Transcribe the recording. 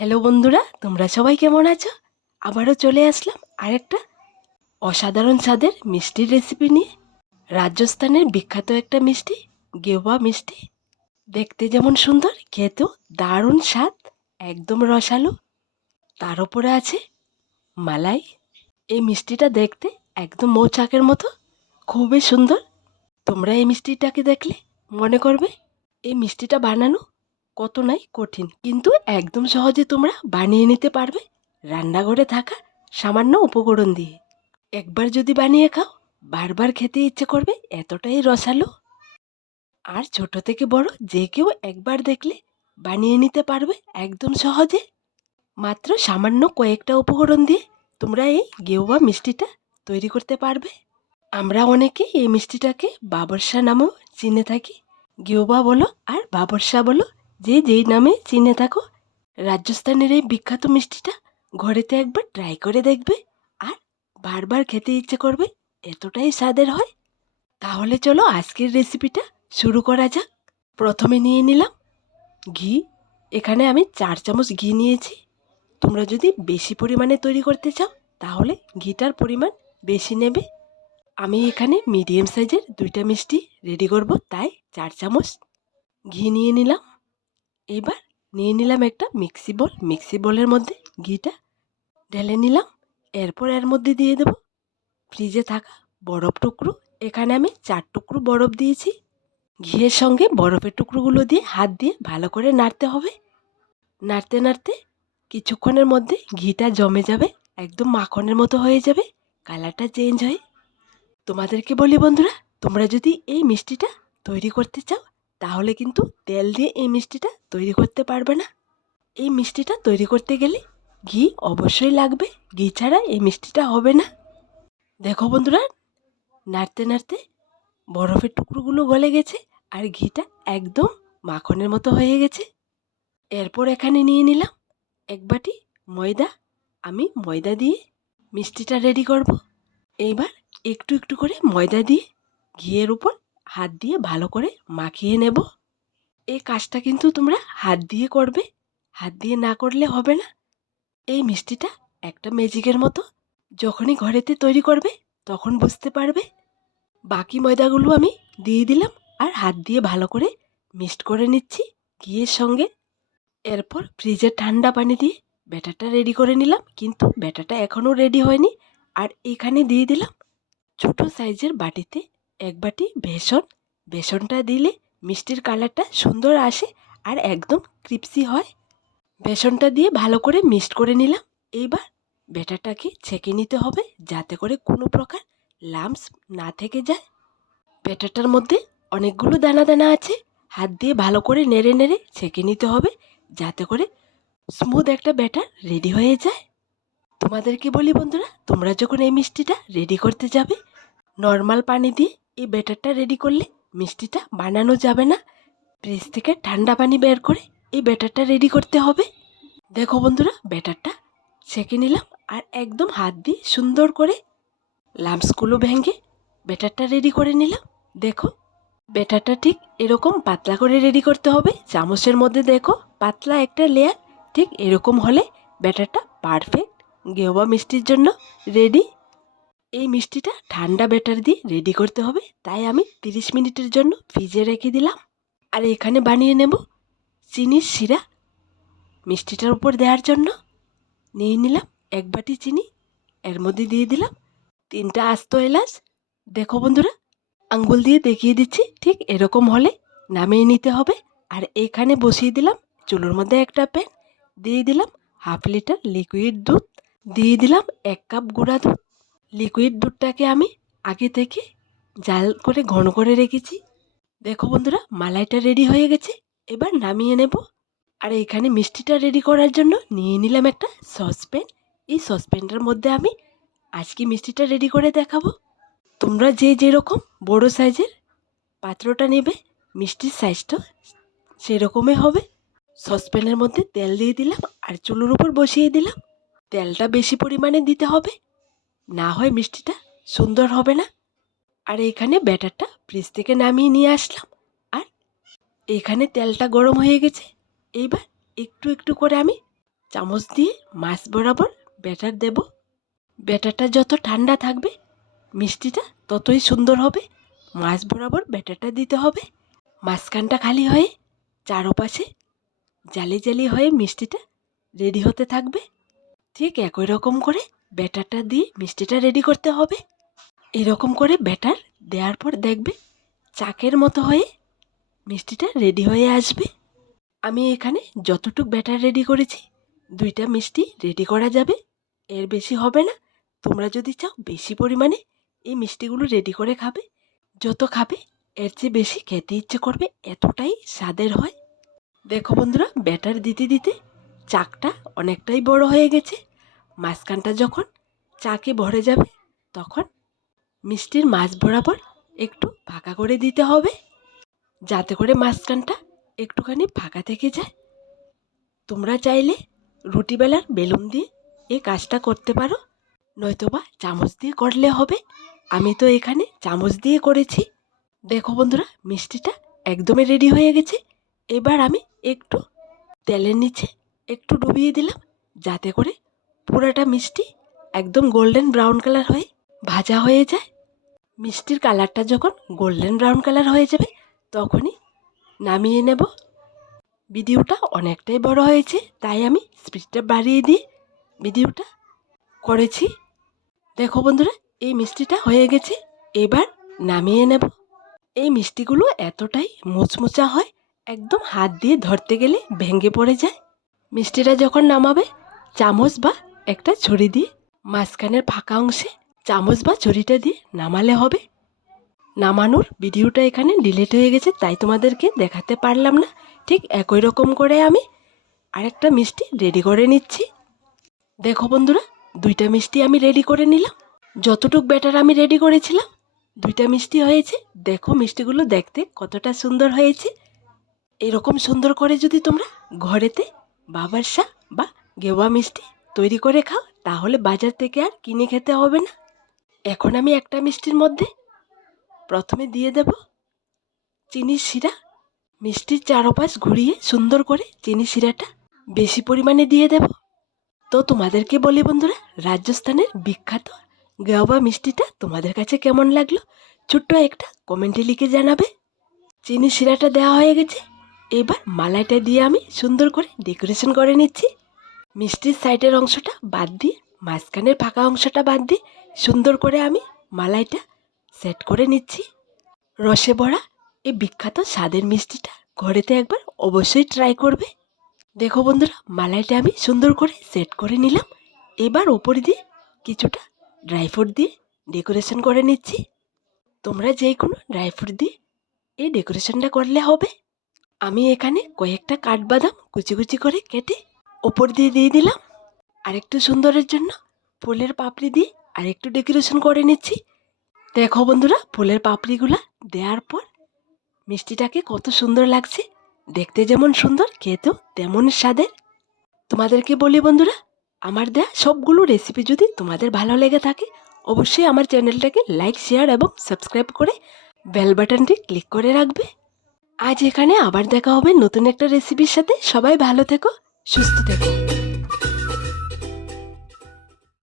Hello বন্ধুরা, তোমরা সবাই কেমন আছো? আবারও চলে আসলাম আরেকটা অসাধারণ স্বাদের মিষ্টির রেসিপি নিয়ে। রাজস্থানের বিখ্যাত একটা মিষ্টি, গেওয়া মিষ্টি। দেখতে যেমন সুন্দর, খেতেও দারুণ স্বাদ, একদম রসালো। তার উপরে আছে মালাই। এই মিষ্টিটা দেখতে একদম মৌচাকের মতো, খুবই সুন্দর। তোমরা এই মিষ্টিটাকে দেখলে মনে করবে, এই মিষ্টিটা বানানো কত নাই কঠিন। কিন্তু একদম সহজে তোমরা বানিয়ে নিতে পারবে রান্নাঘরে থাকা সামান্য উপকরণ দিয়ে। একবার যদি বানিয়ে খাও, বারবার খেতে ইচ্ছে করবে এতটাই রসালো। আর ছোট থেকে বড় যে কেউ একবার দেখলে বানিয়ে নিতে পারবে একদম সহজে। মাত্র সামান্য কয়েকটা উপকরণ দিয়ে তোমরা এই গেওয়া মিষ্টিটা তৈরি করতে পারবে। আমরা অনেকে এই মিষ্টিটাকে বাবরসা নামেও চিনে থাকি। গেওয়া বলো আর বাবরসা বলো যে যেই নামে চিনে থাকো, রাজস্থানের এই বিখ্যাত মিষ্টিটা ঘরেতে একবার ট্রাই করে দেখবে আর বারবার খেতে ইচ্ছে করবে, এতটাই স্বাদের হয়। তাহলে চলো আজকের রেসিপিটা শুরু করা যাক। প্রথমে নিয়ে নিলাম ঘি। এখানে আমি চার চামচ ঘি নিয়েছি। তোমরা যদি বেশি পরিমাণে তৈরি করতে চাও, তাহলে ঘিটার পরিমাণ বেশি নেবে। আমি এখানে মিডিয়াম সাইজের দুইটা মিষ্টি রেডি করব, তাই চার চামচ ঘি নিয়ে নিলাম। এবার নিয়ে নিলাম একটা মিক্সি বল। মিক্সি বলের মধ্যে ঘিটা ঢেলে নিলাম। এরপর এর মধ্যে দিয়ে দেব ফ্রিজে থাকা বরফ টুকরো। এখানে আমি চার টুকরো বরফ দিয়েছি। ঘিয়ের সঙ্গে বরফের টুকরোগুলো দিয়ে হাত দিয়ে ভালো করে নাড়তে হবে। নাড়তে নাড়তে কিছুক্ষণের মধ্যে ঘিটা জমে যাবে, একদম মাখনের মতো হয়ে যাবে, কালারটা চেঞ্জ হয়ে। তোমাদেরকে বলি বন্ধুরা, তোমরা যদি এই মিষ্টিটা তৈরি করতে চাও তাহলে কিন্তু তেল দিয়ে এই মিষ্টিটা তৈরি করতে পারবে না। এই মিষ্টিটা তৈরি করতে গেলে ঘি অবশ্যই লাগবে, ঘি ছাড়া এই মিষ্টিটা হবে না। দেখো বন্ধুরা, নাড়তে নাড়তে বরফের টুকরোগুলো গলে গেছে আর ঘিটা একদম মাখনের মতো হয়ে গেছে। এরপর এখানে নিয়ে নিলাম এক বাটি ময়দা। আমি ময়দা দিয়ে মিষ্টিটা রেডি করব। এইবার একটু একটু করে ময়দা দিয়ে ঘিয়ের উপর হাত দিয়ে ভালো করে মাখিয়ে নেব। এই কাজটা কিন্তু তোমরা হাত দিয়ে করবে। হাত দিয়ে না করলে হবে না। এই মিষ্টিটা একটা ম্যাজিকের মতো যখনই ঘরেতে তৈরি করবে তখন বুঝতে পারবে। বাকি ময়দাগুলো আমি দিয়ে দিলাম আর হাত দিয়ে ভালো করে মিক্সড করে নিচ্ছি ঘিয়ের সঙ্গে। এরপর ফ্রিজে ঠান্ডা পানি দিয়ে ব্যাটারটা রেডি করে নিলাম। কিন্তু ব্যাটারটা এখনও রেডি হয়নি। আর এখানে দিয়ে দিলাম ছোট সাইজের বাটিতে এক বাটি বেসন। বেসনটা দিলে মিষ্টির কালারটা সুন্দর আসে আর একদম ক্রিপসি হয়। বেসনটা দিয়ে ভালো করে মিক্সড করে নিলাম। এইবার ব্যাটারটাকে ছেঁকে নিতে হবে যাতে করে কোনো প্রকার লাম্পস না থেকে যায়। ব্যাটারটার মধ্যে অনেকগুলো দানা দানা আছে। হাত দিয়ে ভালো করে নেড়ে নেড়ে ছেঁকে নিতে হবে যাতে করে স্মুথ একটা ব্যাটার রেডি হয়ে যায়। তোমাদেরকে বলি বন্ধুরা, তোমরা যখন এই মিষ্টিটা রেডি করতে যাবে, নর্মাল পানি দিয়ে এই ব্যাটারটা রেডি করলে মিষ্টিটা বানানো যাবে না। ফ্রিজ থেকে ঠান্ডা পানি বের করে এই ব্যাটারটা রেডি করতে হবে। দেখো বন্ধুরা, ব্যাটারটা ছেঁকে নিলাম আর একদম হাত দিয়ে সুন্দর করে লাম্পসগুলো ভেঙে ব্যাটারটা রেডি করে নিলাম। দেখো, ব্যাটারটা ঠিক এরকম পাতলা করে রেডি করতে হবে। চামচের মধ্যে দেখো, পাতলা একটা লেয়ার ঠিক এরকম হলে ব্যাটারটা পারফেক্ট গেওয়া মিষ্টির জন্য রেডি এই মিষ্টিটা ঠান্ডা ব্যাটার দিয়ে রেডি করতে হবে। তাই আমি তিরিশ মিনিটের জন্য ফ্রিজে রেখে দিলাম। আর এখানে বানিয়ে নেব চিনির শিরা। মিষ্টিটার উপর দেওয়ার জন্য নিয়ে নিলাম এক বাটি চিনি। এর মধ্যে দিয়ে দিলাম তিনটা আস্ত এলাচ। দেখো বন্ধুরা, আঙ্গুল দিয়ে দেখিয়ে দিচ্ছি, ঠিক এরকম হলে নামিয়ে নিতে হবে। আর এখানে বসিয়ে দিলাম চুলোর মধ্যে একটা প্যান। দিয়ে দিলাম হাফ লিটার লিকুইড দুধ। দিয়ে দিলাম এক কাপ গুঁড়া দুধ। লিকুইড দুধটাকে আমি আগে থেকে জাল করে ঘন করে রেখেছি। দেখো বন্ধুরা, মালাইটা রেডি হয়ে গেছে। এবার নামিয়ে নেব। আর এখানে মিষ্টিটা রেডি করার জন্য নিয়ে নিলাম একটা সসপ্যান এই সসপ্যানটার মধ্যে আমি আজকে মিষ্টিটা রেডি করে দেখাবো। তোমরা যে যেরকম বড় সাইজের পাত্রটা নেবে, মিষ্টির সাইজটা সেরকমই হবে। সসপ্যানের মধ্যে তেল দিয়ে দিলাম আর চুলোর উপর বসিয়ে দিলাম। তেলটা বেশি পরিমাণে দিতে হবে। না হয় মিষ্টিটা সুন্দর হবে না। আর এখানে ব্যাটারটা ফ্রিজ থেকে নামিয়ে নিয়ে আসলাম। আর এখানে তেলটা গরম হয়ে গেছে। এইবার একটু একটু করে আমি চামচ দিয়ে মাছ বরাবর ব্যাটার দেব। ব্যাটারটা যত ঠান্ডা থাকবে, মিষ্টিটা ততই সুন্দর হবে। মাছ বরাবর ব্যাটারটা দিতে হবে। মাঝখানটা খালি হয়ে চারোপাশে জালি জালি হয়ে মিষ্টিটা রেডি হতে থাকবে। ঠিক একই রকম করে ব্যাটারটা দিয়ে মিষ্টিটা রেডি করতে হবে। এরকম করে ব্যাটার দেওয়ার পর দেখবে চাকের মতো হয়ে মিষ্টিটা রেডি হয়ে আসবে। আমি এখানে যতটুক ব্যাটার রেডি করেছি, দুইটা মিষ্টি রেডি করা যাবে। এর বেশি হবে না। তোমরা যদি চাও বেশি পরিমাণে এই মিষ্টিগুলো রেডি করে খাবে। যত খাবে, এর চেয়ে বেশি খেতে ইচ্ছে করবে, এতটাই স্বাদের হয়। দেখো বন্ধুরা, ব্যাটার দিতে দিতে চাকটা অনেকটাই বড় হয়ে গেছে। মাঝখানটা যখন চাকে ভরে যাবে, তখন মিষ্টির মাছ বরাবর একটু ফাঁকা করে দিতে হবে। যাতে করে মাঝখানটা একটুখানি ফাঁকা থেকে যায়। তোমরা চাইলে রুটি বেলার বেলুন দিয়ে এই কাজটা করতে পারো। নয়তোবা চামচ দিয়ে করলে হবে। আমি তো এখানে চামচ দিয়ে করেছি। দেখো বন্ধুরা, মিষ্টিটা একদমই রেডি হয়ে গেছে। এবার আমি একটু তেলের নিচে একটু ডুবিয়ে দিলাম। যাতে করে পুরাটা মিষ্টি একদম গোল্ডেন ব্রাউন কালার হয়ে ভাজা হয়ে যায়। মিষ্টির কালারটা যখন গোল্ডেন ব্রাউন কালার হয়ে যাবে, তখনই নামিয়ে নেব। ভিডিওটা অনেকটাই বড় হয়েছে, তাই আমি স্পিডটা বাড়িয়ে দিয়ে ভিডিওটা করেছি। দেখো বন্ধুরা, এই মিষ্টিটা হয়ে গেছে, এবার নামিয়ে নেব। এই মিষ্টিগুলো এতটাই মুচমুচা হয়, একদম হাত দিয়ে ধরতে গেলে ভেঙে পড়ে যায়। মিষ্টিটা যখন নামাবে, চামচ বা একটা ছুরি দিয়ে মাঝখানের ফাঁকা অংশে চামচ বা ছুরিটা দিয়ে নামালে হবে। নামানোর ভিডিওটা এখানে ডিলিট হয়ে গেছে, তাই তোমাদেরকে দেখাতে পারলাম না। ঠিক একই রকম করে আমি আরেকটা মিষ্টি রেডি করে নিচ্ছি। দেখো বন্ধুরা, দুইটা মিষ্টি আমি রেডি করে নিলাম। যতটুক ব্যাটার আমি রেডি করেছিলাম, দুইটা মিষ্টি হয়েছে। দেখো মিষ্টিগুলো দেখতে কতটা সুন্দর হয়েছে। এরকম সুন্দর করে যদি তোমরা ঘরেতে বাবারসা বা গেওয়া মিষ্টি তৈরি করে খাও, তাহলে বাজার থেকে আর কিনে খেতে হবে না। এখন আমি একটা মিষ্টির মধ্যে প্রথমে দিয়ে দেব চিনির শিরা। মিষ্টির চারপাশ ঘুরিয়ে সুন্দর করে চিনি শিরাটা বেশি পরিমাণে দিয়ে দেব। তো তোমাদেরকে বলি বন্ধুরা, রাজস্থানের বিখ্যাত গাওয়া মিষ্টিটা তোমাদের কাছে কেমন লাগল, ছোট্ট একটা কমেন্টে লিখে জানাবে। চিনি শিরাটা দেওয়া হয়ে গেছে, এবার মালাইটা দিয়ে আমি সুন্দর করে ডেকোরেশন করে নিচ্ছি। মিষ্টির সাইডের অংশটা বাদ দিয়ে, মাঝখানের ফাঁকা অংশটা বাদ দিয়ে সুন্দর করে আমি মালাইটা সেট করে নিচ্ছি। রসে ভরা এই বিখ্যাত স্বাদের মিষ্টিটা ঘরেতে একবার অবশ্যই ট্রাই করবে। দেখো বন্ধুরা, মালাইটা আমি সুন্দর করে সেট করে নিলাম। এবার ওপর দিয়ে কিছুটা ড্রাই ফ্রুট দিয়ে ডেকোরেশন করে নিচ্ছি। তোমরা যে কোনো ড্রাই ফ্রুট দিয়ে এই ডেকোরেশনটা করলে হবে। আমি এখানে কয়েকটা কাঠবাদাম কুচি কুচি করে কেটে ওপর দিয়ে দিয়ে দিলাম। আরেকটু সুন্দরের জন্য ফুলের পাপড়ি দিয়ে আর একটু ডেকোরেশন করে নিচ্ছি। দেখো বন্ধুরা, ফুলের পাপড়িগুলো দেওয়ার পর মিষ্টিটাকে কত সুন্দর লাগছে। দেখতে যেমন সুন্দর, খেতেও তেমন স্বাদের। তোমাদেরকে বলি বন্ধুরা, আমার দেয়া সবগুলো রেসিপি যদি তোমাদের ভালো লেগে থাকে, অবশ্যই আমার চ্যানেলটাকে লাইক শেয়ার এবং সাবস্ক্রাইব করে বেল বাটনটি ক্লিক করে রাখবে। আজ এখানে আবার দেখা হবে নতুন একটা রেসিপির সাথে। সবাই ভালো থেকো। সুস্থ থেকো